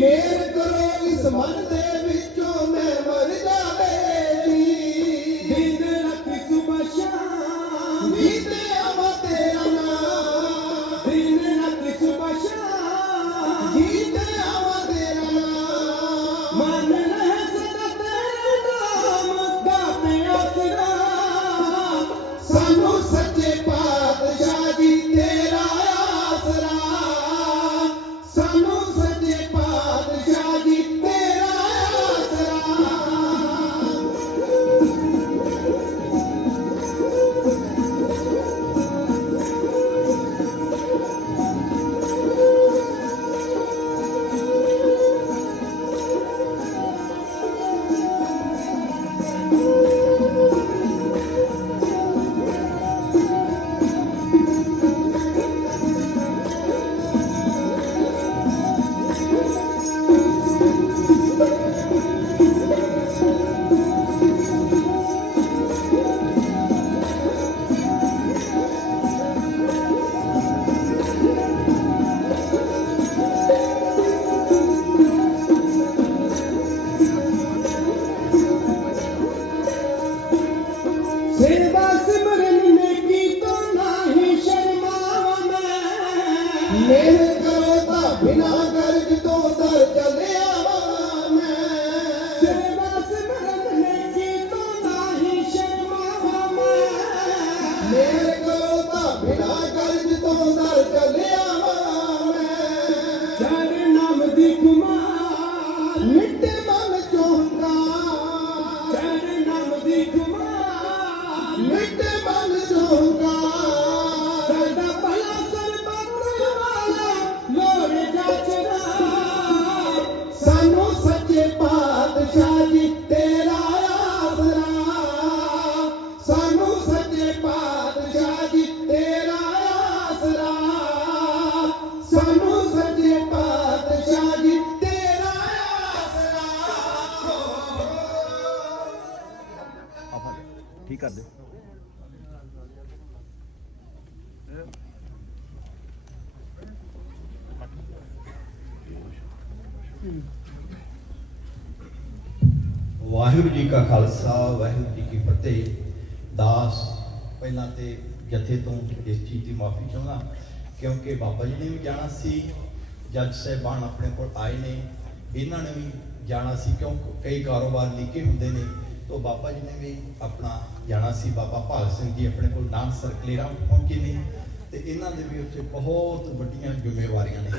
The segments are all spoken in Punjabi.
ਮੇਰ ਕਰੋ ਇਸ ਮਨ ਦੇ ਵਿੱਚੋਂ ਮੈਂ ਮਰ ਜਾਵੇ। ਜੀ ਕਾ ਖਾਲਸਾ, ਵਾਹਿਗੁਰੂ ਜੀ ਕੀ ਫਤਿਹ। ਦਾਸ, ਪਹਿਲਾਂ ਤੇ ਜਥੇ ਤੋਂ ਇਸ ਚੀਜ਼ ਦੀ ਮਾਫੀ ਚਾਹੁੰਦਾ, ਕਿਉਂਕਿ ਬਾਬਾ ਜੀ ਨੇ ਵੀ ਜਾਣਾ ਸੀ, ਜੱਜ ਸਾਹਿਬਾਨ ਆਪਣੇ ਕੋਲ ਆਏ ਨੇ। ਇਹਨਾਂ ਨੇ ਵੀ ਜਾਣਾ ਸੀ, ਕਿਉਂ ਕਈ ਕਾਰੋਬਾਰ ਲੀਕੇ ਹੁੰਦੇ ਨੇ। ਤੋਂ ਬਾਬਾ ਜੀ ਨੇ ਵੀ ਆਪਣਾ ਜਾਣਾ ਸੀ। ਬਾਬਾ ਭਾਗ ਸਿੰਘ ਜੀ ਆਪਣੇ ਕੋਲ ਨਾਮ ਸਰਕਲੇਰਾ ਪਹੁੰਚੇ ਨੇ ਤੇ ਇਹਨਾਂ ਦੇ ਵੀ ਉੱਥੇ ਬਹੁਤ ਵੱਡੀਆਂ ਜ਼ਿੰਮੇਵਾਰੀਆਂ ਨੇ।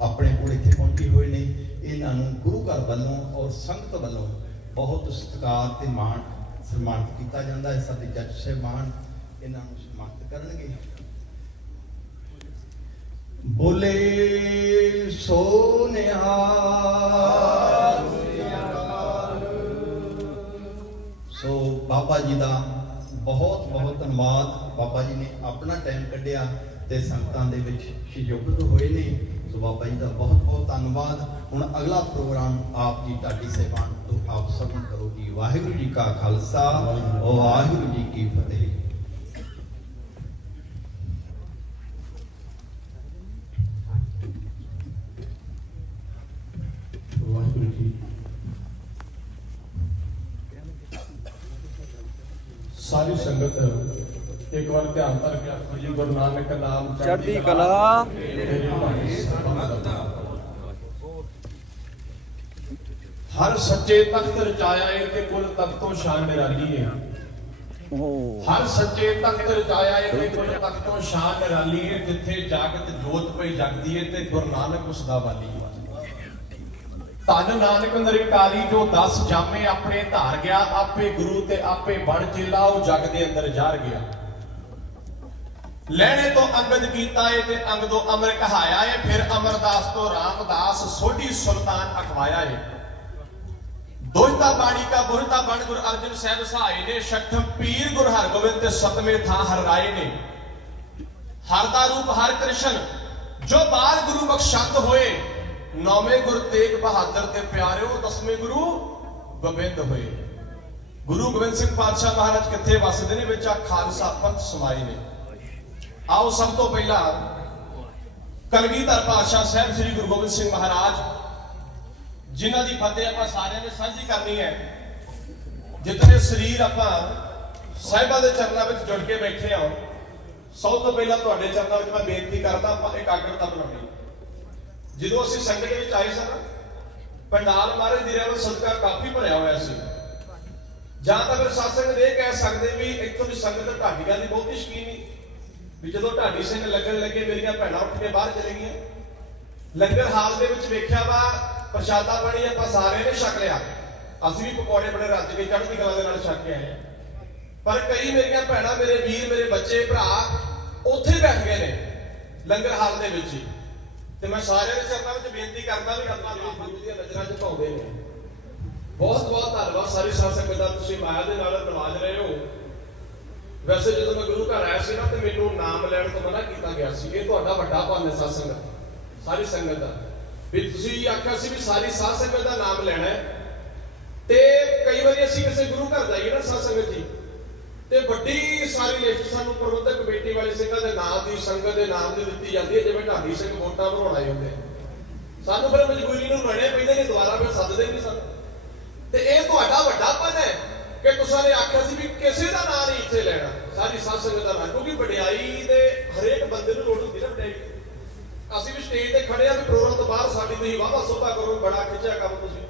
ਆਪਣੇ ਕੋਲ ਇੱਥੇ ਪਹੁੰਚੇ ਹੋਏ ਨੇ। ਇਹਨਾਂ ਨੂੰ ਗੁਰੂ ਘਰ ਵੱਲੋਂ ਔਰ ਸੰਗਤ ਵੱਲੋਂ ਬਹੁਤ ਸਤਿਕਾਰ ਤੇ ਮਾਣ ਸਨਮਾਨਿਤ ਕੀਤਾ ਜਾਂਦਾ ਹੈ। ਸਾਡੇ ਜੱਜ ਸਾਹਿਬਾਨ ਇਹਨਾਂ ਨੂੰ ਸਨਮਾਨਿਤ ਕਰਨਗੇ। ਬੋਲੇ ਸੋ ਨਿਹਾਲ ਸੋ ਬਾਬਾ ਜੀ ਦਾ ਬਹੁਤ ਬਹੁਤ ਧੰਨਵਾਦ। ਬਾਬਾ ਜੀ ਨੇ ਆਪਣਾ ਟਾਈਮ ਕੱਢਿਆ। ਤੇ ਸੰਗਤਾਂ ਦੇ ਵਿੱਚ ਸ਼ਯੁਕਤ ਹੋਏ ਨੇ। ਸੋ ਬਾਬਾ ਜੀ ਦਾ ਬਹੁਤ ਬਹੁਤ ਧੰਨਵਾਦ। ਹੁਣ ਅਗਲਾ ਪ੍ਰੋਗਰਾਮ ਆਪ ਜੀ ਤੁਹਾਡੀ ਸਹਿਬਾਨ ਤੋਂ ਆਪ ਸਭ ਕਰੋ ਜੀ। ਵਾਹਿਗੁਰੂ ਜੀ ਕਾ ਖਾਲਸਾ, ਵਾਹਿਗੁਰੂ ਜੀ ਕੀ ਫਤਿਹ। ਵਾਹਿਗੁਰੂ ਜੀ। ਸਾਰੀ ਸੰਗਤ ਇੱਕ ਵਾਰ ਧਿਆਨ ਧਰ ਕੇ ਆਖੋ ਜੀ ਗੁਰੂ ਨਾਨਕ ਨਾਮ ਚੜ੍ਹਦੀ ਕਲਾ ਹਰ ਸੱਚੇ ਤਖਤ ਰਚਾਇਆ ਏ ਤੇ ਕੁਲ ਤਖਤੋਂ ਸ਼ਾਨ ਨਿਰਾਲੀ ਏ ਹਰ ਸੱਚੇ ਤਖਤ ਰਚਾਇਆ ਏ ਤੇ ਕੁਲ ਤਖਤੋਂ ਸ਼ਾਨ ਨਿਰਾਲੀ ਏ ਜਿੱਥੇ ਜਾਗਤ ਜੋਤ ਪਈ ਜਗਦੀ ਏ ਤੇ ਗੁਰੂ ਨਾਨਕ ਉਸ ਦਾ ਵਾਲੀ ਏ ਧੰਨ ਨਾਨਕ ਨਿਰੰਕਾਰੀ ਜੋ 10 ਜਾਮੇ ਆਪਣੇ ਧਾਰ ਗਿਆ ਆਪੇ ਗੁਰੂ ਤੇ ਆਪੇ ਬਣ ਚੇਲਾ ਉਹ ਜਗ ਦੇ ਅੰਦਰ ਜਾਰ ਗਿਆ। ਲੈਣੇ ਤੋਂ ਅੰਗਦ ਕੀਤਾ ਏ ਤੇ ਅੰਗ ਤੋਂ ਅਮਰ ਕਹਾਇਆ ਏ, ਫਿਰ ਅਮਰਦਾਸ ਤੋਂ ਰਾਮਦਾਸ ਸੋਢੀ ਸੁਲਤਾਨ ਅਖਵਾਇਆ ਏ। ਦੋਹਿਤਾ ਬਾਣੀ ਕਾ ਬੁਰਤਾ ਬਣ ਗੁਰ ਅਰਜਨ ਸਾਹਿਬ ਸਹਾਈ ਨੇ ਛਠਮ ਪੀਰ ਗੁਰ ਹਰਗੋਬਿੰਦ ਤੇ ਸਤਵੇਂ ਥਾਂ ਹਰ ਰਾਏ ਨੇ। ਹਰ ਦਾ ਰੂਪ ਹਰ ਕ੍ਰਿਸ਼ਨ, ਜੋ ਬਾਲ ਗੁਰੂ ਬਖਸ਼ੰਦ ਹੋਏ, ਨੌਵੇਂ ਗੁਰ ਤੇਗ ਬਹਾਦਰ ਤੇ ਪਿਆਰਿਓ, ਦਸਵੇਂ ਗੁਰੂ ਗੋਬਿੰਦ ਹੋਏ। ਗੁਰੂ ਗੋਬਿੰਦ ਸਿੰਘ ਪਾਤਸ਼ਾਹ ਮਹਾਰਾਜ ਕਿੱਥੇ ਵਸਦੇ ਨੇ, ਵਿੱਚ ਆ ਖਾਲਸਾ ਪੰਥ ਸਮਾਈ ਨੇ। ਆਓ ਸਭ ਤੋਂ ਪਹਿਲਾਂ ਕਲਗੀਧਰ ਪਾਤਸ਼ਾਹ ਸਾਹਿਬ ਸ੍ਰੀ ਗੁਰੂ ਗੋਬਿੰਦ ਸਿੰਘ ਮਹਾਰਾਜ, ਜਿਨ੍ਹਾਂ ਦੀ ਫਤਿਹ ਆਪਾਂ ਸਾਰਿਆਂ ਨੇ ਸਾਂਝੀ ਕਰਨੀ ਹੈ ਜਿਤਨੇ ਸਰੀਰ ਆਪਾਂ ਸਾਹਿਬਾਂ ਦੇ ਚਰਨਾਂ ਵਿੱਚ ਜੁੜ ਕੇ ਬੈਠੇ ਹਾਂ, ਸਭ ਤੋਂ ਪਹਿਲਾਂ ਤੁਹਾਡੇ ਚਰਨਾਂ ਵਿੱਚ ਮੈਂ ਬੇਨਤੀ ਕਰਦਾ ਆਪਾਂ ਇਕਾਗਰਤਾ ਬਣਾਉਣੀ ਜਦੋਂ ਅਸੀਂ ਸੰਗਤ ਦੇ ਵਿੱਚ ਆਏ ਸਨ ਪੰਡਾਲ ਮਹਾਰਾਜ ਦੀ ਰਹਿਮਤ ਸਦਕਾ ਕਾਫੀ ਭਰਿਆ ਹੋਇਆ ਸੀ। ਜਾਂ ਤਾਂ ਫਿਰ ਸਾਸੰਗ ਇਹ ਕਹਿ ਸਕਦੇ ਵੀ ਇੱਥੋਂ ਦੀ ਸੰਗਤ ਢਾਡੀਆਂ ਦੀ ਬਹੁਤੀ ਸ਼ਕੀਨ ਨਹੀਂ। ਵੀ ਜਦੋਂ ਢਾਡੀ ਸਿੰਘ ਲੱਗਣ ਲੱਗੇ, ਮੇਰੀਆਂ ਭੈਣਾਂ ਉੱਠ ਕੇ ਬਾਹਰ ਚਲੇ ਗਈਆਂ। ਲੰਗਰ ਹਾਲ ਦੇ ਵਿੱਚ ਵੇਖਿਆ ਵਾ, ਪ੍ਰਸ਼ਾਦਾ ਪਾਣੀ ਆਪਾਂ ਸਾਰਿਆਂ ਨੇ ਛਕ ਲਿਆ। ਅਸੀਂ ਵੀ ਪਕੌੜੇ ਬੜੇ ਰੱਜ ਕੇ ਚੜ੍ਹਦੀ ਕਲਾ ਦੇ ਨਾਲ ਛਕ ਕੇ ਆਏ ਪਰ ਕਈ ਮੇਰੀਆਂ ਭੈਣਾਂ, ਮੇਰੇ ਵੀਰ, ਮੇਰੇ ਬੱਚੇ, ਭਰਾ ਉੱਥੇ ਬੈਠ ਗਏ ਨੇ ਲੰਗਰ ਹਾਲ ਦੇ ਵਿੱਚ ਹੀ। ਤੇ ਮੈਂ ਸਾਰਿਆਂ ਦੇ ਚਰਨਾਂ ਵਿੱਚ ਬੇਨਤੀ ਕਰਦਾ ਵੀ ਆਪਾਂ ਦੀ ਜੀ ਦੀਆਂ ਨਜ਼ਰਾਂ 'ਚ ਪਾਉਂਦੇ ਨੇ ਬਹੁਤ ਬਹੁਤ ਧੰਨਵਾਦ ਸਾਰੀ ਸਾਧ ਸੰਗਤ ਦਾ, ਤੁਸੀਂ ਮਾਇਆ ਦੇ ਨਾਲ ਨਵਾਜ ਰਹੇ ਹੋ। ਵੈਸੇ ਜਦੋਂ ਮੈਂ ਗੁਰੂ ਘਰ ਆਇਆ ਸੀ ਨਾ, ਤੇ ਮੈਨੂੰ ਨਾਮ ਲੈਣ ਤੋਂ ਮਨਾ ਕੀਤਾ ਗਿਆ ਸੀ। ਇਹ ਤੁਹਾਡਾ ਵੱਡਾ ਭਾਨ ਹੈ ਸਾਧ ਸੰਗਤ, ਸਾਰੀ ਸੰਗਤ ਦਾ। ਵੀ ਤੁਸੀਂ ਆਖਿਆ ਸੀ ਵੀ ਸਾਰੀ ਸਾਧ ਸੰਗਤ ਦਾ ਨਾਮ ਲੈਣਾ ਹੈ। ਤੇ ਕਈ ਵਾਰੀ ਅਸੀਂ ਕਿਸੇ ਗੁਰੂ ਘਰ ਜਾਈਏ ਨਾ ਸਾਧ ਸੰਗਤ ਜੀ, ਤੇ ਵੱਡੀ ਸਾਰੀ ਲਿਸਟ ਸਾਨੂੰ ਪ੍ਰਬੰਧਕ ਕਮੇਟੀ ਵਾਲੇ ਸਿੰਘਾਂ ਦੇ ਨਾਮ ਦੀ, ਸੰਗਤ ਦੇ ਨਾਮ ਦੀ ਦਿੱਤੀ ਜਾਂਦੀ ਹੈ, ਜਿਵੇਂ ਢਾਡੀ ਸਿੰਘ ਵੋਟਾਂ ਬਣਾਉਣ ਆਏ ਹੁੰਦੇ ਆ। ਸਾਨੂੰ ਫਿਰ ਮਜਬੂਰੀ ਨੂੰ ਰਹਿਣੇ ਪੈਂਦੇ ਨੇ, ਦੁਬਾਰਾ ਫਿਰ ਸੱਦਦੇ ਨਹੀਂ ਸਾਨੂੰ। ਤੇ ਇਹ ਤੁਹਾਡਾ ਵੱਡਾ ਵੱਡਾਪਨ ਹੈ। ਕਿ ਤੁਸੀਂ ਨੇ ਆਖਿਆ ਸੀ ਵੀ ਕਿਸੇ ਦਾ ਨਾਂ ਨਹੀਂ ਇੱਥੇ ਲੈਣਾ। ਸਾਡੀ ਸਾਧ ਸੰਗਤ ਦਾ ਨਾਂ, ਕਿਉਂਕਿ ਵਡਿਆਈ ਦੇ ਹਰੇਕ ਬੰਦੇ ਨੂੰ ਲੋੜ ਹੁੰਦੀ ਨਾ ਵਡਿਆਈ ਅਸੀਂ ਵੀ ਸਟੇਜ ਤੇ ਖੜੇ ਆ ਵੀ ਪ੍ਰੋਗਰਾਮ ਤੋਂ ਬਾਅਦ ਸਾਡੀ ਤੁਸੀਂ ਵਾਵਾ ਸੋਭਾ ਕਰੋ, ਬੜਾ ਖਿੱਚਿਆ ਕੰਮ ਤੁਸੀਂ।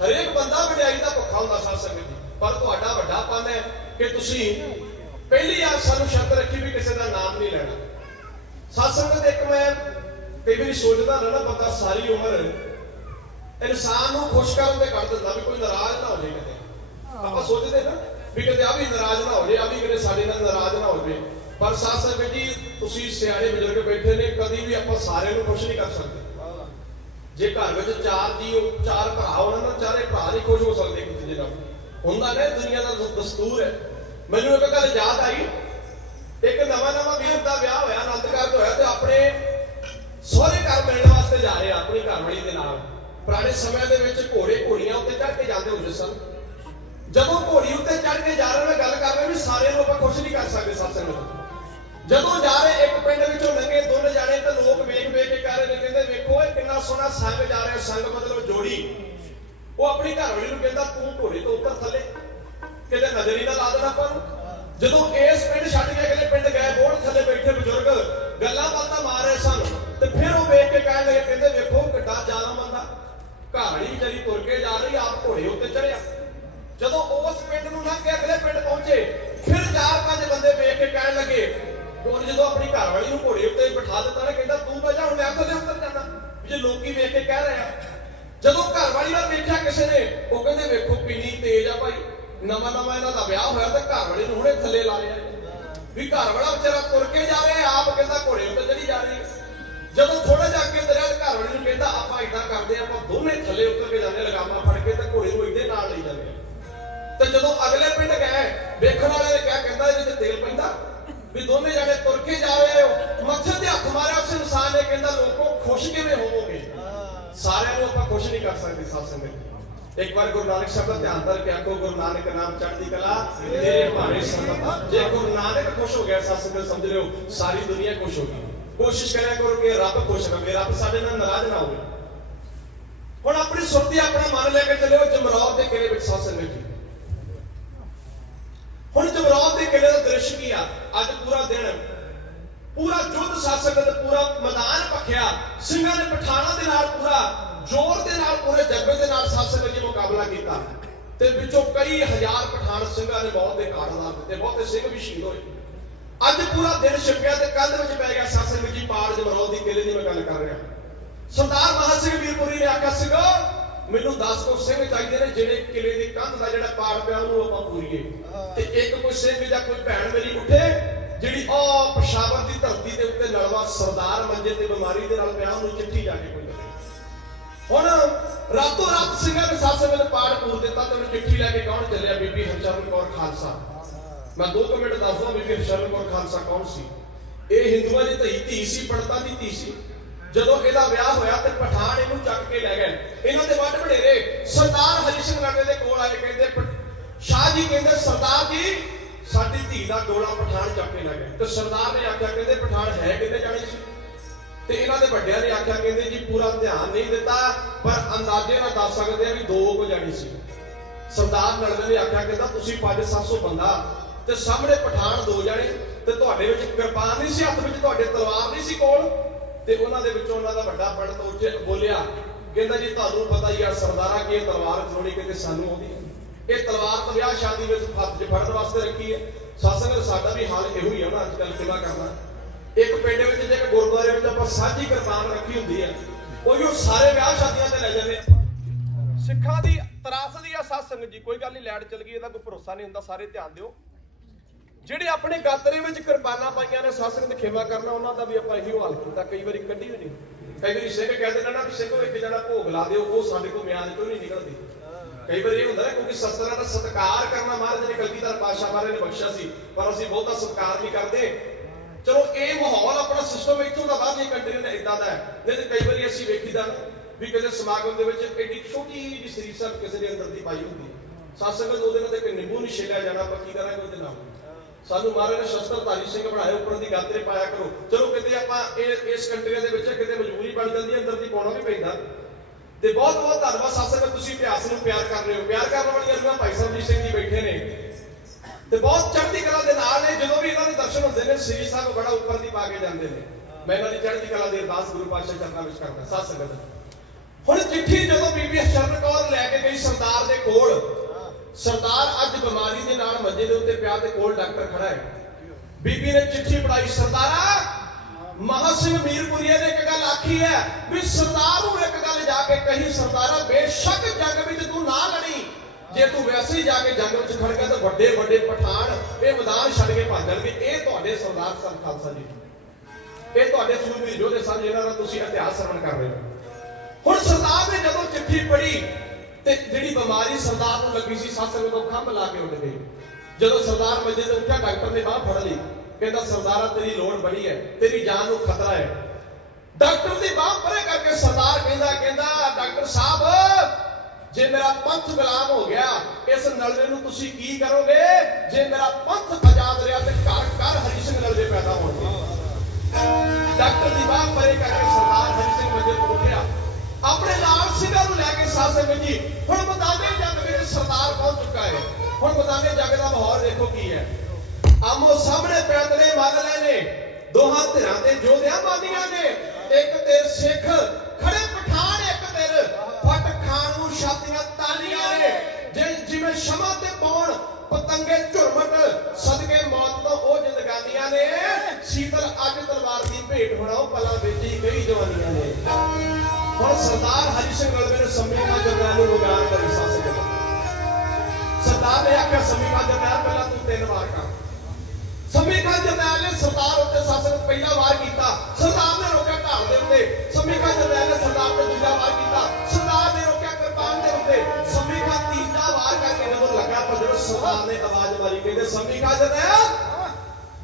ਹਰੇਕ ਬੰਦਾ ਵਡਿਆਈ ਦਾ ਭੁੱਖਾ ਹੁੰਦਾ ਸਾਧ ਸੰਗਤ ਜੀ ਪਰ ਤੁਹਾਡਾ ਵੱਡਾ ਵੱਡਾਪਨ ਹੈ ਕਿ ਤੁਸੀਂ ਪਹਿਲੀ ਆ ਸਾਨੂੰ ਸ਼ਰਤ ਰੱਖੀ ਵੀ ਕਿਸੇ ਦਾ ਨਾਮ ਨਹੀਂ ਲੈਣਾ। ਸਾਧ ਸੰਗਤ ਇੱਕ ਮੈਂ ਕਈ ਵਾਰੀ ਸੋਚਦਾ ਨਾ ਨਾ ਬੰਦਾ ਸਾਰੀ ਉਮਰ ਇਨਸਾਨ ਨੂੰ ਖੁਸ਼ ਕਰਨ ਤੇ ਕਰ ਦਿੰਦਾ ਵੀ ਕੋਈ ਨਾਰਾਜ਼ ਨਾ ਹੋ ਜਾਏ ਕਿਤੇ। ਆਪਾਂ ਸੋਚਦੇ ਨਾ ਵੀ ਕਿਤੇ ਆ ਵੀ ਨਾਰਾਜ਼ ਨਾ ਹੋ ਜਾਏ ਆ ਵੀ ਕਿਤੇ ਸਾਡੇ ਨਾਲ ਨਾਰਾਜ਼ ਨਾ ਹੋ ਜਾਵੇ ਪਰ ਸਾਧ ਸੰਗਤ ਜੀ, ਤੁਸੀਂ ਸਿਆਣੇ ਬਜ਼ੁਰਗ ਬੈਠੇ ਨੇ, ਕਦੀ ਵੀ ਆਪਾਂ ਸਾਰਿਆਂ ਨੂੰ ਖੁਸ਼ ਨਹੀਂ ਕਰ ਸਕਦੇ। ਜੇ ਘਰ ਵਿੱਚ ਚਾਰ ਜੀ ਉਹ ਚਾਰ ਭਰਾ ਹੋਣ ਨਾ, ਚਾਰੇ ਭਰਾ ਨਹੀਂ ਖੁਸ਼ ਹੋ ਸਕਦੇ ਇੱਕ ਦੂਜੇ ਨਾਲ। ਹੁੰਦਾ ਨਾ ਦੁਨੀਆ ਦਾ ਦਸਤੂਰ ਹੈ। ਮੈਨੂੰ ਇੱਕ ਗੱਲ ਯਾਦ ਆਈ। ਇੱਕ ਨਵਾਂ ਨਵਾਂ ਵੀਰ ਦਾ ਵਿਆਹ ਹੋਇਆ ਆਨੰਦ ਕਾਰਜ ਹੋਇਆ ਤੇ ਆਪਣੇ ਸਹੁਰੇ ਘਰ ਮਿਲਣ ਵਾਸਤੇ ਜਾ ਰਹੇ ਆ ਆਪਣੀ ਘਰਵਾਲੀ ਦੇ ਨਾਲ। ਪੁਰਾਣੇ ਸਮਿਆਂ ਦੇ ਵਿੱਚ ਘੋੜੇ ਘੋੜੀਆਂ ਉੱਤੇ ਚੜ ਕੇ ਜਾਂਦੇ ਹੁੰਦੇ ਸਨ। ਜਦੋਂ ਘੋੜੀ ਉੱਤੇ ਚੜ੍ਹ ਕੇ ਜਾ ਰਹੇ ਮੈਂ ਗੱਲ ਕਰ ਰਿਹਾ ਵੀ ਸਾਰਿਆਂ ਨੂੰ ਆਪਾਂ ਖੁਸ਼ ਨਹੀਂ ਕਰ ਸਕਦੇ ਸਤਸੰਗ ਨੂੰ ਜਦੋਂ ਜਾ ਰਹੇ ਇੱਕ ਪਿੰਡ ਵਿੱਚੋਂ ਲੰਘੇ ਦੋਨੇ ਜਾਣੇ ਤੇ ਲੋਕ ਵੇਖ ਵੇਖ ਕੇ ਕਹਿ ਰਹੇ ਕਹਿੰਦੇ ਵੇਖੋ ਇਹ ਕਿੰਨਾ ਸੋਹਣਾ ਸੰਗ ਜਾ ਰਿਹਾ, ਸੰਗ ਮਤਲਬ ਜੋੜੀ। ਉਹ ਆਪਣੀ ਘਰਵਾਲੀ ਨੂੰ ਕਹਿੰਦਾ, ਤੂੰ ਘੋੜੇ ਤੋਂ ਉੱਤਰ ਥੱਲੇ। ਕਿਤੇ ਨਜ਼ਰ ਹੀ ਨਾ ਲਾ ਦੇਣਾ ਆਪਾਂ ਨੂੰ। ਜਦੋਂ ਇਸ ਪਿੰਡ ਛੱਡ ਕੇ ਅਗਲੇ ਪਿੰਡ ਗਏ ਬੋੜ ਥੱਲੇ ਬੈਠੇ ਬਜ਼ੁਰਗ, ਗੱਲਾਂ ਬਾਤਾਂ ਮਾਰ ਰਹੇ ਸਨ। ਤੇ ਫਿਰ ਉਹ ਵੇਖ ਕੇ ਕਹਿਣ ਲੱਗੇ, ਕਹਿੰਦੇ, ਵੇਖੋ, ਕਿੱਡਾ ਜ਼ਿਆਦਾ ਬੰਦਾ। ਘਰਵਾਲੀ ਵਿਚਾਰੀ ਤੁਰ ਕੇ ਜਾ ਰਹੀ, ਆਪ ਘੋੜੇ ਉੱਤੇ ਚੜਿਆ ਜਦੋਂ ਉਸ ਪਿੰਡ ਨੂੰ ਲੰਘ ਕੇ ਅਗਲੇ ਪਿੰਡ ਪਹੁੰਚੇ, ਫਿਰ ਚਾਰ ਪੰਜ ਬੰਦੇ ਵੇਖ ਕੇ ਕਹਿਣ ਲੱਗੇ ਹੁਣ ਜਦੋਂ ਆਪਣੀ ਘਰ ਵਾਲੀ ਨੂੰ ਘੋੜੇ ਉੱਤੇ ਬਿਠਾ ਦਿੱਤਾ ਨਾ, ਕਹਿੰਦਾ, ਤੂੰ ਬਜਾ ਹੁਣ ਮੈਂ ਥੱਲੇ ਉੱਤਰ ਜਾਣਾ। ਜੇ ਲੋਕੀ ਵੇਖ ਕੇ ਕਹਿ ਰਹੇ ਆ। ਜਦੋਂ ਘਰਵਾਲੀ ਦਾ ਵੇਖਿਆ ਕਿਸੇ ਨੇ, ਉਹ ਕਹਿੰਦੇ, ਵੇਖੋ, ਕਿੰਨੀ ਤੇਜ਼ ਆ ਭਾਈ। ਨਵਾਂ ਨਵਾਂ ਇਹਨਾਂ ਦਾ ਵਿਆਹ ਹੋਇਆ ਤੇ ਘਰਵਾਲੀ ਨੂੰ ਹੁਣੇ ਥੱਲੇ ਲਾ ਲਿਆ। ਵੀ ਘਰ ਵਾਲਾ ਵਿਚਾਰਾ ਤੁਰ ਕੇ ਜਾਵੇ, ਆਪ ਕਹਿੰਦਾ ਘੋੜੇ ਉੱਤੇ ਚੜੀ ਜਾ ਰਹੀ ਜਦੋਂ ਥੋੜਾ ਜਿਹਾ ਅੱਗੇ ਦਰਿਆ ਘਰਵਾਲੀ ਨੂੰ ਕਹਿੰਦਾ, ਆਪਾਂ ਇਦਾਂ ਕਰਦੇ ਆ ਆਪਾਂ ਦੋਵੇਂ ਥੱਲੇ ਉੱਤਰ ਕੇ ਜਾਂਦੇ ਲਗਾਮਾਂ ਫੜ ਕੇ ਤੇ ਘੋੜੇ ਨੂੰ ਇਹਦੇ ਤੇ ਜਦੋਂ ਅਗਲੇ ਪਿੰਡ ਗਏ, ਵੇਖਣ ਵਾਲੇ ਨੇ ਕਿਹਾ, ਕਹਿੰਦਾ ਇਹਦੇ ਚ ਤੇਲ ਪੈਂਦਾ। ਵੀ ਦੋਨੇ ਜਾਣੇ ਤੁਰ ਕੇ ਜਾ ਰਹੇ ਹੋ। ਮੱਛਰ ਦੇ ਹੱਥ ਮਾਰਿਆ ਉਸ ਇਨਸਾਨ ਨੇ, ਕਹਿੰਦਾ ਲੋਕੋ, ਖੁਸ਼ ਕਿਵੇਂ ਹੋਵੋਗੇ? ਸਾਰਿਆਂ ਨੂੰ ਆਪਾਂ ਖੁਸ਼ ਨਹੀਂ ਕਰ ਸਕਦੇ ਸਤ ਸੰਗਤ ਇੱਕ ਵਾਰ ਗੁਰੂ ਨਾਨਕ ਸਾਹਿਬ ਦਾ ਧਿਆਨ ਧਰ ਕੇ ਆਖੋ, ਗੁਰੂ ਨਾਨਕ ਨਾਮ ਚੜ੍ਹਦੀ ਕਲਾ, ਤੇਰੇ ਭਾਣੇ ਸੰਗਤ ਜੇ ਗੁਰੂ ਨਾਨਕ ਖੁਸ਼ ਹੋ ਗਿਆ ਸਤ ਸੰਗਤ ਸਮਝ ਲਿਓ, ਸਾਰੀ ਦੁਨੀਆ ਖੁਸ਼ ਹੋ ਗਈ। ਕੋਸ਼ਿਸ਼ ਕਰਿਆ ਕਰੋ ਕਿ ਰੱਬ ਖੁਸ਼ ਰਵੇ, ਰੱਬ ਸਾਡੇ ਨਾਲ ਨਾਰਾਜ਼ ਨਾ ਹੋਵੇ। ਹੁਣ ਆਪਣੀ ਸੁਰਤੀ ਆਪਣਾ ਮਨ ਲੈ ਕੇ ਚੱਲਿਓ ਜਮਰੌਦ ਦੇ ਕਿਲੇ ਵਿੱਚ ਸਤ ਸੰਗਤ ਜੀ ਹੁਣ ਜਮਰੌਦ ਦੇ ਕਿਲੇ ਦਾ ਦ੍ਰਿਸ਼ ਕੀ ਆ? ਅੱਜ ਪੂਰਾ ਦਿਨ ਪੂਰਾ ਯੁੱਧ ਸ਼ਾਸਕ ਤੇ ਪੂਰਾ ਮੈਦਾਨ ਭਖਿਆ, ਸਿੰਘਾਂ ਨੇ ਪਠਾਨਾਂ ਦੇ ਨਾਲ ਪੂਰਾ ਜ਼ੋਰ ਦੇ ਨਾਲ, ਪੂਰੇ ਜੱਗੇ ਦੇ ਨਾਲ ਸ਼ਾਸਕ ਜੀ ਮੁਕਾਬਲਾ ਕੀਤਾ। ਤੇ ਵਿੱਚੋਂ ਕਈ ਹਜ਼ਾਰ ਪਠਾਨ ਸਿੰਘਾਂ ਨੇ ਬਹੁਤ ਦੇ ਕਾਰਨ ਲਾ ਦਿੱਤੇ, ਬਹੁਤੇ ਸਿੰਘ ਵੀ ਸ਼ਹੀਦ ਹੋਏ। ਅੱਜ ਪੂਰਾ ਦਿਨ ਛਿਪਿਆ ਤੇ ਕੱਲ ਵਿੱਚ ਪੈ ਗਿਆ ਸ਼ਾਸਕ ਜੀ ਪਾਰ ਜਮਰੌਦ ਦੀ ਕਿਲੇ ਦੀ ਮੈਂ ਗੱਲ ਕਰ ਰਿਹਾ। ਸਰਦਾਰ ਮਹਾਂ ਸਿੰਘ ਵੀਰਪੁਰੀ ਨੇ ਆਖਿਆ ਸੀਗਾ ਮੈਨੂੰ 10 ਕੋ ਸਿੰਘ ਚਾਹੀਦੇ ਨੇ ਜਿਹੜੇ ਕਿਲੇ ਦੀ ਕੰਧ ਦਾ ਜਿਹੜਾ ਪਾੜ ਪਿਆ ਉਹਨੂੰ ਆਪਾਂ ਪੂਰੀਏ। ਤੇ ਇੱਕ ਕੋਈ ਸਿੰਘ ਜਾਂ ਕੋਈ ਭੈਣ ਮੇਰੀ ਉੱਠੇ ਜਿਹੜੀ ਉਹ ਪਸ਼ਾਵਰ ਦੀ ਧਰਤੀ ਦੇ ਉੱਤੇ ਲੜਵਾ ਸਰਦਾਰ ਮੰਜੇ ਤੇ ਬਿਮਾਰੀ ਦੇ ਨਾਲ ਪਿਆ ਉਹਨੂੰ ਚਿੱਠੀ ਜਾ ਕੇ ਕੋਈ ਹੁਣ ਰਾਤੋਂ ਰਾਤ ਸਿੰਘਾਂ ਨੇ ਸਾਸੇ ਵੇਲੇ ਪਾੜ ਪੂਰ ਦਿੱਤਾ ਤੇ ਉਹਨੂੰ ਚਿੱਠੀ ਲੈ ਕੇ ਕੌਣ ਚੱਲਿਆ? ਬੀਬੀ ਹਰਚਰਨ ਕੌਰ ਖਾਲਸਾ। ਮੈਂ 2 ਮਿੰਟ ਦੱਸਦਾ ਬੀਬੀ ਹਰਚਰਨ ਕੌਰ ਖਾਲਸਾ ਕੌਣ ਸੀ? ਇਹ ਹਿੰਦੂਆਂ ਦੀ ਧੀ ਧੀ ਸੀ ਪੰਡਤਾਂ ਦੀ ਧੀ ਸੀ। ਜਦੋਂ ਇਹਦਾ ਵਿਆਹ ਹੋਇਆ ਤੇ ਪਠਾਨ ਇਹਨੂੰ ਚੱਕ ਕੇ ਲੈ ਗਏ। ਇਹਨਾਂ ਦੇ ਵੱਡ ਵਡੇਰੇ ਸਰਦਾਰ ਹਰੀ ਸਿੰਘ ਨਗਰ ਦੇ ਕੋਲ ਆਏ, ਕਹਿੰਦੇ ਸ਼ਾਹ ਜੀ ਕਹਿੰਦੇ, ਸਰਦਾਰ ਜੀ, ਸਾਡੀ ਧੀ ਦਾ ਡੋਲਾ ਪਠਾਨ ਚੱਕ ਕੇ ਲੈ ਗਏ। ਤੇ ਸਰਦਾਰ ਨੇ ਆਖਿਆ, ਕਹਿੰਦੇ, ਪਠਾਨ ਹੈ ਕਿੱਥੇ ਜਾਣੀ ਸੀ? ਤੇ ਇਹਨਾਂ ਦੇ ਵੱਡਿਆਂ ਨੇ ਆਖਿਆ, ਕਹਿੰਦੇ, ਜੀ, ਪੂਰਾ ਧਿਆਨ ਨਹੀਂ ਦਿੱਤਾ, ਪਰ ਅੰਦਾਜ਼ੇ ਨਾਲ ਦੱਸ ਸਕਦੇ ਆ ਵੀ ਦੋ ਕੋ ਜਾਣੀ ਸੀ। ਸਰਦਾਰ ਨਲਵੇ ਨੇ ਆਖਿਆ, ਕਹਿੰਦਾ, ਤੁਸੀਂ 5-700 ਬੰਦਾ, ਤੇ ਸਾਹਮਣੇ ਪਠਾਨ ਦੋ ਜਾਣੇ, ਤੇ ਤੁਹਾਡੇ ਵਿੱਚ ਕਿਰਪਾਨ ਨਹੀਂ ਸੀ, ਹੱਥ ਵਿੱਚ ਤੁਹਾਡੇ ਤਲਵਾਰ ਨਹੀਂ ਸੀ ਕੋਲ। ਤੇ ਉਹਨਾਂ ਦੇ ਵਿੱਚੋਂ ਉਹਨਾਂ ਦਾ ਵੱਡਾ ਪੰਡਤ ਉੱਚੇ ਬੋਲਿਆ, ਕਹਿੰਦਾ ਜੀ ਤੁਹਾਨੂੰ ਪਤਾ ਹੀ ਆ ਸਰਦਾਰਾਂ ਕੀ ਤਲਵਾਰ ਚਲਾਉਣੀ ਕਿਤੇ ਸਾਨੂੰ ਆਉਂਦੀ ਇਹ ਤਲਵਾਰ ਤਾਂ ਵਿਆਹ ਸ਼ਾਦੀ ਵਿੱਚ ਹੱਥ ਫੜਨ ਵਾਸਤੇ ਰੱਖੀ ਹੈ। ਸਾਸੰਗ ਸਾਡਾ ਵੀ ਹਾਲ ਇਹੋ ਹੀ ਹੈ ਨਾ ਅੱਜ ਕੱਲ੍ਹ ਸੇਵਾ ਕਰਨਾ। ਇੱਕ ਪਿੰਡ ਵਿੱਚ ਜੇ ਗੁਰਦੁਆਰੇ ਵਿੱਚ ਆਪਾਂ ਸਾਂਝੀ ਕਿਰਪਾਨ ਰੱਖੀ ਹੁੰਦੀ ਹੈ ਕੋਈ ਉਹ ਸਾਰੇ ਵਿਆਹ ਸ਼ਾਦੀਆਂ ਤੇ ਲੈ ਜਾਂਦੇ ਆ। ਸਿੱਖਾਂ ਦੀ ਤਰਾਸਦੀ ਆ ਸਤਸੰਗ ਜੀ, ਕੋਈ ਗੱਲ ਨਹੀਂ, ਲੈਟ ਚਲ ਗਈ, ਇਹਦਾ ਕੋਈ ਭਰੋਸਾ ਨਹੀਂ ਹੁੰਦਾ, ਸਾਰੇ ਧਿਆਨ ਦਿਓ। ਜਿਹੜੇ ਆਪਣੇ ਗਾਤਰੇ ਵਿੱਚ ਕਿਰਪਾਨਾਂ ਪਾਈਆਂ ਨੇ ਸਤਸੰਗ ਦੀ ਕਰਨਾ, ਉਹਨਾਂ ਦਾ ਵੀ ਆਪਾਂ ਇਹੀ ਹਾਲ ਕੀਤਾ, ਕਈ ਵਾਰੀ ਕੱਢੀ ਵੀ ਨਹੀਂ। ਕਈ ਵਾਰੀ ਸਿੰਘ ਕਹਿੰਦੇ ਨੇ ਨਾ ਵੀ ਸਿੰਘੋ, ਇੱਕ ਜਣਾ ਭੋਗ ਲਾ ਦਿਓ, ਉਹ ਸਾਡੇ ਕੋਲ ਮਿਆਦ ਚੋਂ ਨਹੀਂ ਨਿਕਲਦੀ। ਕਈ ਵਾਰ ਇਹ ਹੁੰਦਾ ਨਾ, ਕਿਉਂਕਿ ਸ਼ਸਤਰਾਂ ਦਾ ਸਤਿਕਾਰ ਕਰਨਾ ਮਹਾਰਾਜ ਨੇ ਕਲਗੀਧਰ ਪਾਤਸ਼ਾਹ ਮਹਾਰਾਜ ਨੇ ਬਖਸ਼ਿਆ ਸੀ, ਪਰ ਅਸੀਂ ਬਹੁਤਾ ਸਤਿਕਾਰ ਨਹੀਂ ਕਰਦੇ। ਚਲੋ, ਇਹ ਮਾਹੌਲ ਆਪਣਾ ਸਿਸਟਮ ਇੱਥੋਂ ਦਾ ਬਾਹਰਲੀ ਕੰਟਰੀ ਦਾ ਇਦਾਂ ਦਾ ਹੈ। ਨਹੀਂ ਤੇ ਕਈ ਵਾਰੀ ਅਸੀਂ ਵੇਖੀਦਾ ਵੀ ਕਿਤੇ ਸਮਾਗਮ ਦੇ ਵਿੱਚ ਐਡੀ ਛੋਟੀ ਜਿਹੀ ਸਰੀਰ ਸਾਹਿਬ ਕਿਸੇ ਦੇ ਅੰਦਰ ਦੀ ਪਾਈ ਹੁੰਦੀ ਸਤਸੰਗਤ ਉਹਦੇ ਨਾਲ ਤੇ ਨਿੰਬੂ ਨਹੀਂ ਛੇਲਿਆ ਜਾਣਾ, ਆਪਾਂ ਕੀ ਕਰਾਂਗੇ ਉਹਦੇ ਨਾਲ? ਸਾਨੂੰ ਮਹਾਰਾਜ ਨੇ ਸ਼ਸਤਰਧਾਰੀ ਸਿੰਘ ਬਣਾਏ, ਉੱਪਰ ਦੀ ਗਾਤਰੇ ਪਾਇਆ ਕਰੋ। ਚਲੋ, ਕਿਤੇ ਆਪਾਂ ਇਹ ਇਸ ਕੰਟਰੀਆਂ ਦੇ ਵਿੱਚ ਕਿਤੇ ਮਜਬੂਰੀ ਬਣ ਜਾਂਦੀ ਹੈ, ਅੰਦਰ ਦੀ ਪਾਉਣਾ ਵੀ ਪੈਂਦਾ। ਤੇ ਬਹੁਤ ਬਹੁਤ ਧੰਨਵਾਦ ਸਤਸੰਗਤ ਤੁਸੀਂ ਇਤਿਹਾਸ ਨੂੰ ਪਿਆਰ ਕਰ ਰਹੇ ਹੋ। ਪਿਆਰ ਕਰਨ ਵਾਲੀਆਂ ਰੂਹਾਂ ਭਾਈ ਸਾਹਿਬ ਸਿੰਘ ਜੀ ਬੈਠੇ ਨੇ, ਤੇ ਬਹੁਤ ਚੜ੍ਹਦੀ ਕਲਾ ਦੇ ਨਾਲ ਨੇ, ਜਦੋਂ ਵੀ ਇਹਨਾਂ ਦੇ ਦਰਸ਼ਨ ਹੁੰਦੇ ਨੇ, ਸ੍ਰੀ ਸਾਹਿਬ ਬੜਾ ਉੱਪਰ ਦੀ ਪਾ ਕੇ ਜਾਂਦੇ ਨੇ। ਮੈਂ ਇਹਨਾਂ ਦੀ ਚੜ੍ਹਦੀ ਕਲਾ ਦੇ ਅਰਦਾਸ ਗੁਰੂ ਪਾਤਸ਼ਾਹ ਚਰਨਾਂ ਵਿੱਚ ਕਰਦਾ ਸਾਧ ਸੰਗਤ ਹੁਣ ਚਿੱਠੀ ਜਦੋਂ ਬੀਬੀ ਸ਼ਰਨ ਕੌਰ ਲੈ ਕੇ ਗਈ ਸਰਦਾਰ ਦੇ ਕੋਲ ਸਰਦਾਰ ਅੱਜ ਬਿਮਾਰੀ ਦੇ ਨਾਲ ਮੰਜੇ ਦੇ ਉੱਤੇ ਪਿਆ ਤੇ ਕੋਲ ਡਾਕਟਰ ਖੜਾ ਹੈ। ਬੀਬੀ ਨੇ ਚਿੱਠੀ ਪੜਾਈ ਸਰਦਾਰਾ, ਮਹਾ ਸਿੰਘ ਮੀਰਪੁਰੀਏ ਨੇ ਇੱਕ ਗੱਲ ਆਖੀ ਹੈ ਵੀ ਸਰਦਾਰ ਨੂੰ ਇੱਕ ਗੱਲ ਜਾ ਕੇ ਕਹੀ, ਸਰਦਾਰਾ, ਬੇਸ਼ੱਕ ਜੰਗ ਵਿੱਚ ਤੂੰ ਨਾ ਲੜੀ। ਜੇ ਤੂੰ ਵੈਸੇ ਹੀ ਜਾ ਕੇ ਜੰਗ ਵਿੱਚ ਖੜ ਗਿਆ ਤਾਂ ਵੱਡੇ ਵੱਡੇ ਪਠਾਨ, ਇਹ ਮੈਦਾਨ ਛੱਡ ਕੇ ਭੱਜ ਜਾਣਗੇ। ਇਹ ਤੁਹਾਡੇ ਸਰਦਾਰ ਸਨ, ਖਾਲਸਾ ਜੀ। ਇਹ ਤੁਹਾਡੇ ਸੂਰਬੀਰ ਯੋਧੇ ਸਨ ਜਿਹਨਾਂ ਦਾ ਤੁਸੀਂ ਇਤਿਹਾਸ ਸਰਵਣ ਕਰ ਰਹੇ ਹੋ। ਹੁਣ ਸਰਦਾਰ ਨੇ ਜਦੋਂ ਚਿੱਠੀ ਪੜ੍ਹੀ ਤੇ ਜਿਹੜੀ ਬਿਮਾਰੀ ਸਰਦਾਰ ਨੂੰ ਲੱਗੀ ਸੀ ਸੱਸ ਨੂੰ ਤੋਂ ਖੰਭ ਲਾ ਕੇ ਉੱਡ ਗਈ ਜਦੋਂ ਸਰਦਾਰ ਮੰਜੇ ਤੇ ਉੱਠਿਆ, ਡਾਕਟਰ ਨੇ ਬਾਹ ਫੜ ਲਈ। ਕਹਿੰਦਾ, ਸਰਦਾਰਾ, ਤੇਰੀ ਲੋੜ ਬੜੀ ਹੈ, ਤੇਰੀ ਜਾਨ ਨੂੰ ਖਤਰਾ ਹੈ। ਡਾਕਟਰ ਦੀ ਬਾਹ ਪਰੇ ਕਰਕੇ ਸਰਦਾਰ ਕਹਿੰਦਾ ਕਹਿੰਦਾ, ਡਾਕਟਰ ਸਾਹਿਬ, ਜੇ ਮੇਰਾ ਪੰਥ ਗੁਲਾਮ ਹੋ ਗਿਆ, ਇਸ ਨਲਵੇ ਨੂੰ ਤੁਸੀਂ ਕੀ ਕਰੋਗੇ? ਜੇ ਮੇਰਾ ਪੰਥ ਆਜ਼ਾਦ ਰਿਹਾ, ਤੇ ਘਰ ਘਰ ਹਰੀ ਸਿੰਘ ਨਲਵੇ ਪੈਦਾ ਹੋਣਗੇ। ਡਾਕਟਰ ਦੀ ਬਾਹ ਪਰੇ ਕਰਕੇ ਸਰਦਾਰ ਹਰੀ ਸਿੰਘ ਮੰਜੇ ਤੋਂ ਉੱਠਿਆ। ਆਪਣੇ ਨਾਲ ਸਿੰਘਾਂ ਨੂੰ ਲੈ ਕੇ ਸਾਧ ਸੰਗਤ ਜੀ। ਹੁਣ ਮੈਦਾਨੇ ਜੰਗ ਵਿੱਚ ਸਰਦਾਰ ਪਹੁੰਚ ਚੁੱਕਾ ਹੈ? ਹੁਣ ਮੈਦਾਨੇ ਜੰਗ ਦਾ ਮਾਹੌਲ ਦੇਖੋ ਕੀ ਹੈ। ਆਮੋ ਸਾਹਮਣੇ ਪੈਦਲੇ ਮਾਦਲੇ ਨੇ ਦੋਹਾਂ ਧਿਰਾਂ ਤੇ ਜੋਧਿਆਂ ਬਾਦੀਆਂ ਨੇ ਇੱਕ ਤੇ ਸਿੱਖ ਖੜੇ ਪਠਾਨ, ਇੱਕ ਤੇਰ ਫਟ ਖਾਨ ਨੂੰ ਛਾਤੀਆਂ ਤਾਲੀਆਂ ਨੇ ਜੇ ਜਿਵੇਂ ਸ਼ਮਾ ਤੇ ਪੌਣ, ਪਤੰਗੇ ਝੁਰਮਟ, ਸਦਕੇ ਮੌਤ ਤੋਂ ਉਹ ਜ਼ਿੰਦਗਾਨੀਆਂ ਨੇ। ਸ਼ੀਤਲ ਅੱਜ ਤਲਵਾਰ ਦੀ ਭੇਟ ਬਣਾਓ, ਪਲਾਂ ਵਿੱਚ ਹੀ ਕਈ ਜਵਾਨੀਆਂ ਨੇ। ਹੁਣ ਸਰਦਾਰ ਹਰੀ ਸਿੰਘ ਨਲਵੇ ਨੇ ਸੰਮੇਲਨ ਜਰਨੈਲ ਨੂੰ ਵਿਗਾੜ ਕਰੀ ਸਾਸ ਕੇ ਸਰਦਾਰ ਨੇ ਆਖਿਆ ਸੰਮੇਲਨ ਜਰਨੈਲ ਪਹਿਲਾਂ ਤੂੰ ਤਿੰਨ ਵਾਰ ਕਰ ਸੰਮੇਲਨ ਜਰਨੈਲ ਨੇ ਸਰਦਾਰ ਉੱਤੇ ਸਾਸਨ ਪਹਿਲਾ ਵਾਰ ਕੀਤਾ ਸਰਦਾਰ ਨੇ ਰੋਕਿਆ ਢਾਲ ਦੇ ਉੱਤੇ ਸੰਮੇਲਨ ਜਰਨੈਲ ਨੇ ਸਰਦਾਰ ਤੇ ਦੂਜਾ ਵਾਰ ਕੀਤਾ ਸਰਦਾਰ ਨੇ ਰੋਕਿਆ ਕਿਰਪਾਨ ਦੇ ਉੱਤੇ ਸੰਮੇਲਨ ਤੀਜਾ ਵਾਰ ਕਰਕੇ ਜਦੋਂ ਲੱਗਾ ਪਰ ਸਰਦਾਰ ਨੇ ਆਵਾਜ਼ ਮਾਰੀ ਕਹਿੰਦੇ ਸੰਮੇਲਨ ਜਰਨੈਲ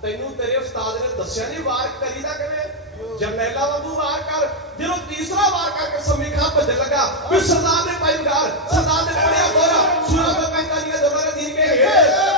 ਤੈਨੂੰ ਤੇਰੇ ਉਸਤਾਦ ਨੇ ਦੱਸਿਆ ਨਹੀਂ ਵਾਰ ਕਰੀਦਾ ਕਿਵੇਂ जब पहला वजू वार कर जब वो तीसरा वार करके सम्मी खां भजन लगा फिर सरदार ने पाई गाल सरदार ने पढ़िया बोरा सूरत पैंतालीस दोबारा दी के